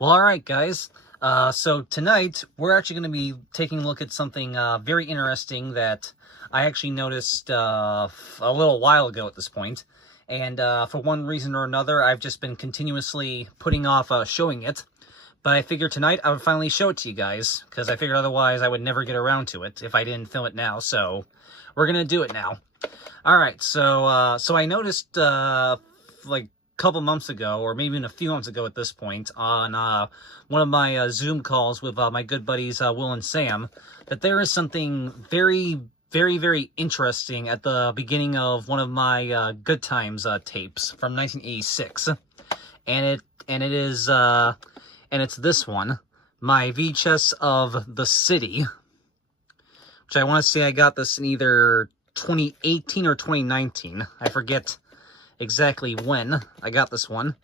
Well, all right, guys. So tonight, we're actually going to be taking a look at something very interesting that I actually noticed a little while ago at this point. And for one reason or another, I've just been continuously putting off showing it. But I figured tonight I would finally show it to you guys, because I figured otherwise I would never get around to it if I didn't film it now. So we're going to do it now. All right, so I noticed like couple months ago, or maybe even a few months ago at this point, on one of my Zoom calls with my good buddies Will and Sam, that there is something very, very, very interesting at the beginning of one of my GoodTimes tapes from 1986, and it's this one, my VHS of The City, which I want to say I got this in either 2018 or 2019. I forget exactly when I got this one.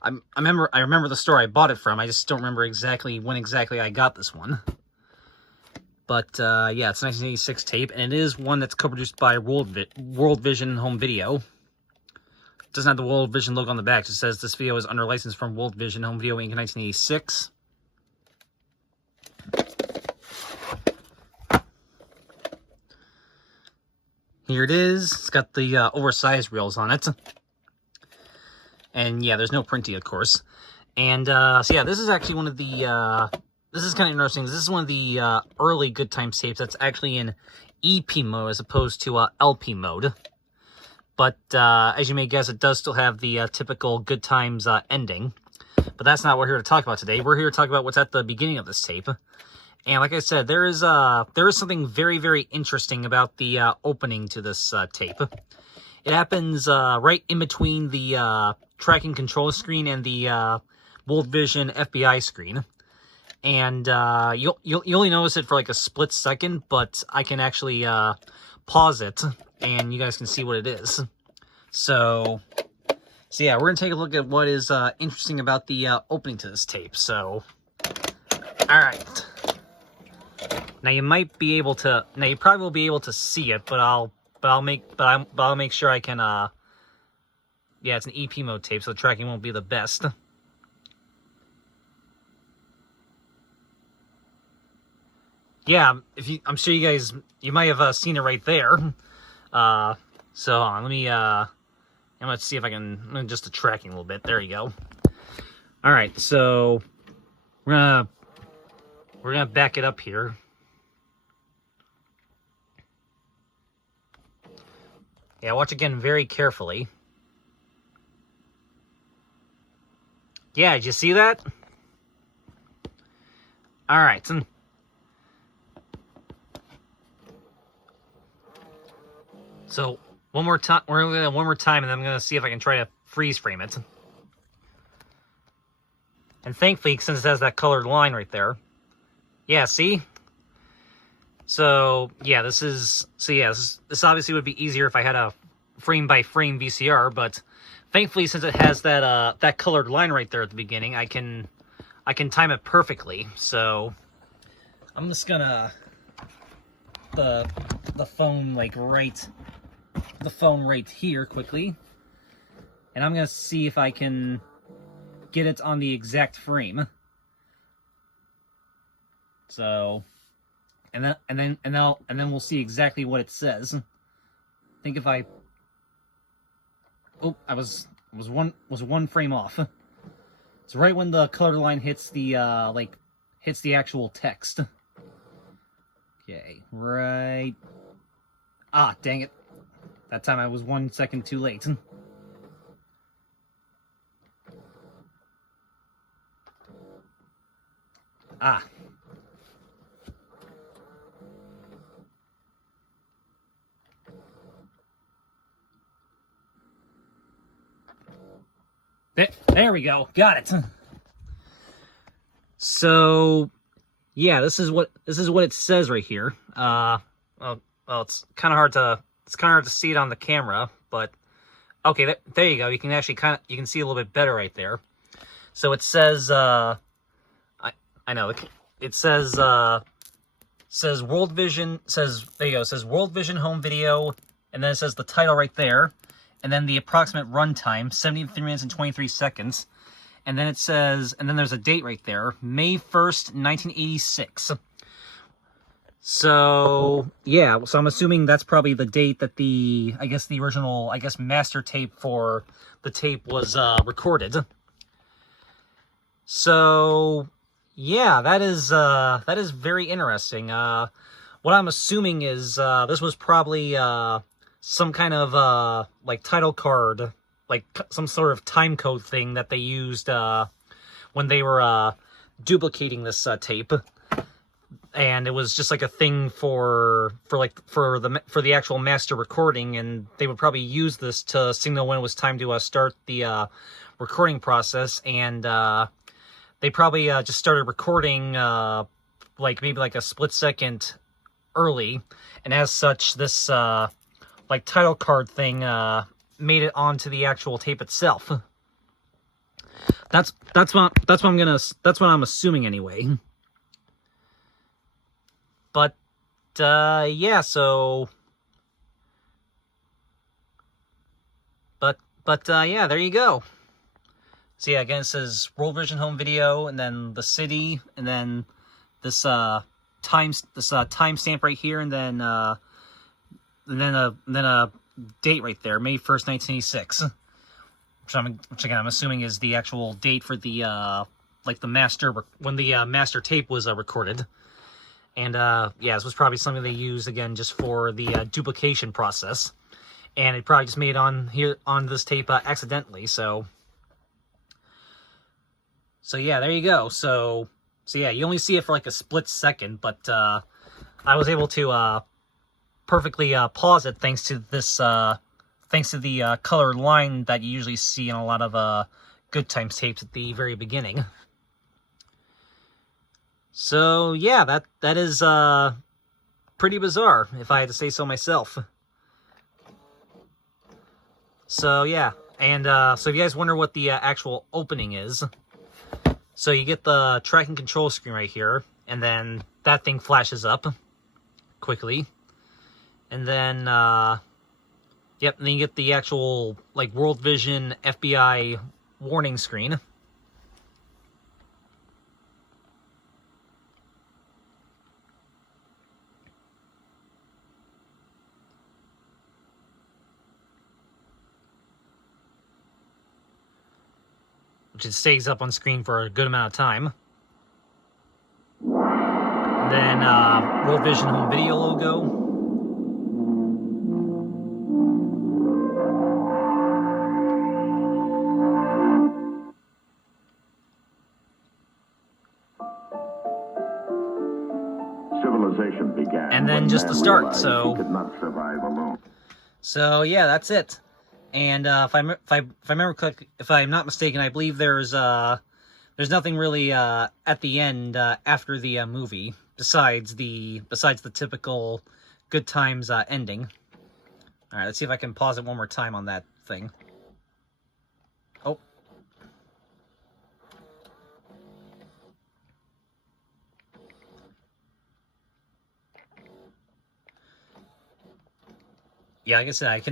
I remember the store I bought it from. I just don't remember exactly when exactly I got this one. But yeah, it's a 1986 tape, and it is one that's co-produced by World Vision Home Video. It doesn't have the World Vision logo on the back. It just says this video is under license from World Vision Home Video Inc. in 1986. Here it is. It's got the oversized reels on it. And yeah, there's no printing, of course. And so yeah, this is actually one of the, this is kind of interesting. This is one of the early GoodTimes tapes that's actually in EP mode as opposed to LP mode. But as you may guess, it does still have the typical GoodTimes ending. But that's not what we're here to talk about today. We're here to talk about what's at the beginning of this tape. And like I said, there is something very, very interesting about the opening to this tape. It happens right in between the tracking control screen and the World Vision FBI screen. And you only notice it for like a split second, but I can actually pause it, and you guys can see what it is. So yeah, we're gonna take a look at what is interesting about the opening to this tape. So, all right. Now you might be able to. Now you probably will be able to see it, but I'll make sure I can. Yeah, it's an EP mode tape, so the tracking won't be the best. Yeah, I'm sure you guys, you might have seen it right there. So let me. I'm gonna see if I can adjust the tracking a little bit. There you go. All right, so we're gonna back it up here. Yeah, watch again very carefully. Yeah, did you see that? All right. So one more time. We're gonna one more time, and then I'm gonna see if I can try to freeze frame it. And thankfully, since it has that colored line right there, yeah, see. So yeah, this obviously would be easier if I had a frame by frame VCR, but thankfully, since it has that that colored line right there at the beginning, I can time it perfectly. So I'm just gonna the phone right here quickly, and I'm gonna see if I can get it on the exact frame. So. And then we'll see exactly what it says. I think if I, oh, I was one frame off. It's right when the color line hits the hits the actual text. Okay, right. Ah, dang it! That time I was 1 second too late. Ah. There we go. Got it. So, yeah, this is what it says right here. Well, it's kind of hard to see it on the camera, but okay, there you go. You can actually you can see a little bit better right there. So it says I know it says World Vision, there you go. It says World Vision Home Video, and then it says the title right there. And then the approximate runtime, 73 minutes and 23 seconds. And then it says, and then there's a date right there, May 1st, 1986. So, yeah, so I'm assuming that's probably the date that the original, master tape for the tape was recorded. So, yeah, that is very interesting. What I'm assuming is this was probably some kind of like title card, like some sort of time code thing that they used when they were duplicating this tape, and it was just like a thing for the actual master recording, and they would probably use this to signal when it was time to start the recording process, and they probably just started recording maybe like a split second early, and as such, this like title card thing made it onto the actual tape itself. That's what I'm assuming anyway. But yeah, so yeah, there you go. So yeah, again, it says World Vision Home Video, and then the city, and then this timestamp right here, and then a date right there, May 1st, 1986, which again I'm assuming is the actual date for the the master, when the master tape was recorded. And yeah, this was probably something they used again just for the duplication process, and it probably just made it on this tape accidentally. So yeah, there you go. So yeah, you only see it for like a split second, but I was able to perfectly pause it thanks to this thanks to the colored line that you usually see in a lot of GoodTimes tapes at the very beginning. So yeah, that is pretty bizarre, if I had to say so myself. So yeah, and so if you guys wonder what the actual opening is, so you get the tracking control screen right here, and then that thing flashes up quickly, and then yep, and then you get the actual like World Vision FBI warning screen. Which it stays up on screen for a good amount of time. And then World Vision Home Video logo. Civilization began, and then just the start. So could not survive alone. So yeah, that's it. And if I'm not mistaken, I believe there's nothing really at the end after the movie besides the typical GoodTimes ending. All right, let's see if I can pause it one more time on that thing. Oh. Yeah, like I said,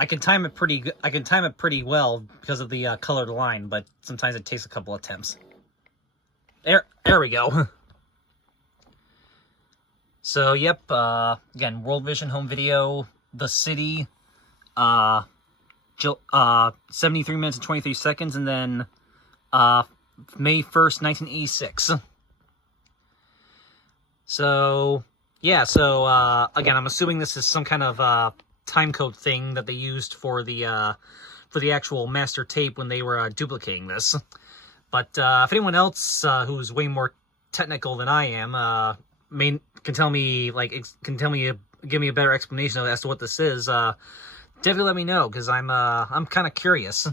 I can time it pretty good. I can time it pretty well because of the colored line, but sometimes it takes a couple attempts. There we go. So yep, again, World Vision Home Video, the city, 73 minutes and 23 seconds, and then May 1st, 1986. So yeah, so again, I'm assuming this is some kind of time code thing that they used for the actual master tape when they were duplicating this. But if anyone else who's way more technical than I am can give me a better explanation as to what this is, definitely let me know, because I'm kind of curious.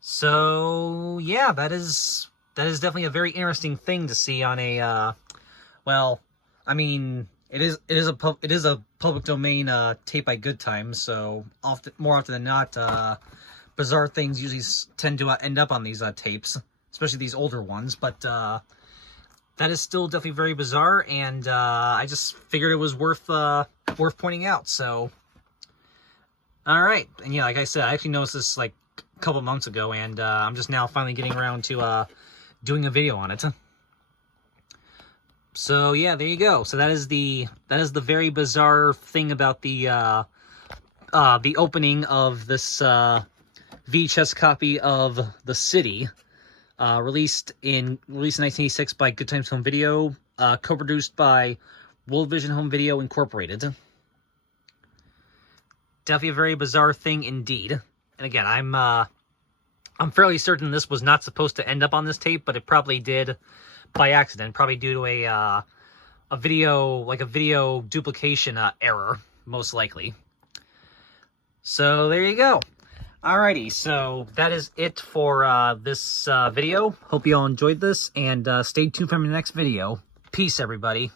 So yeah, that is definitely a very interesting thing to see on a well, I mean, it is a public domain tape by GoodTimes, so more often than not, bizarre things usually tend to end up on these tapes, especially these older ones. But that is still definitely very bizarre, and I just figured it was worth pointing out. So, all right, and yeah, like I said, I actually noticed this like couple months ago, and I'm just now finally getting around to doing a video on it. So yeah, there you go. So that is the very bizarre thing about the opening of this VHS copy of The City, released in 1986 by GoodTimes Home Video, co-produced by World Vision Home Video Incorporated. Definitely a very bizarre thing indeed. And again, I'm fairly certain this was not supposed to end up on this tape, but it probably did by accident, probably due to a video duplication error, most likely. So there you go. Alrighty, so that is it for this video. Hope you all enjoyed this, and stay tuned for my next video. Peace, everybody.